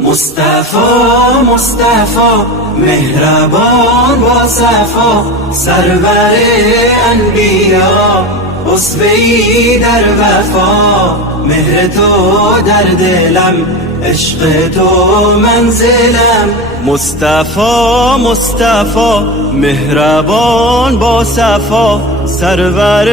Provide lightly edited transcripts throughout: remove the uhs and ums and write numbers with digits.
مصطفی مصطفی مهربان با صفا، سرور انبیا اسوه‌ای در وفا. مهر تو در دلم، عشق تو منزلم. مصطفی مصطفی مهربان با صفا، سرور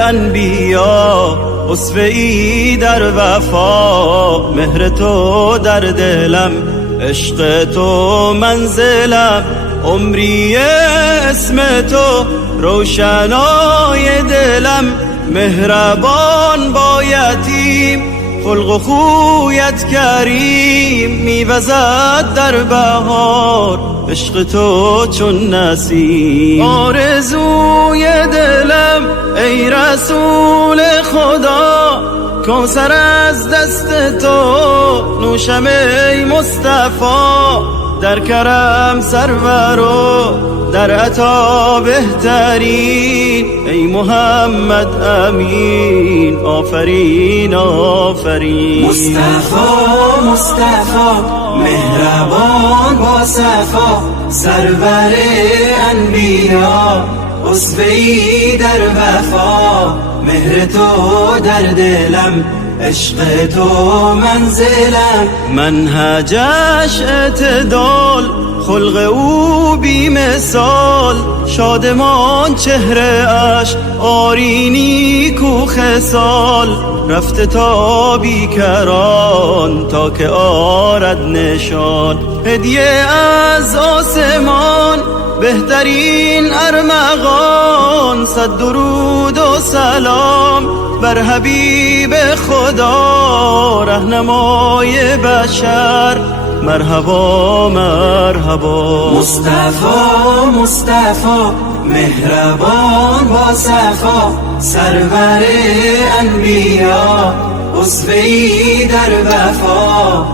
انبیا اسوه‌ای در وفا. مهر تو در دلم، عشق تو منزلم. عمری اسم تو روشنای دلم، مهربان با یتیم خلق و خویت کریم. میوزد در بهار عشق تو چون نسیم. آرزوی دلم ای رسول خدا، کوثر از دست تو نوشم ای مصطفی. در کرم سرورو در عطا بهترین، ای محمد امین آفرین آفرین. مصطفی مصطفی مهربان با صفا، سرور انبیا اسوه‌ای در وفا. مهر تو در دلم، عشق تو منزلم. منهجش اعتدال، خلق او بی مثال. شادمان چهره اش آرینی کو خصال. رفته تا بیکران تا که آرد نشان. هدیه از آسمان بهترین ارمغان. صد درود و سلام بر حبیب خدا، رهنمای بشر مرحبا مرحبا. مصطفی مصطفی مهربان با صفا، سرور انبیا اسوه‌ای در وفا.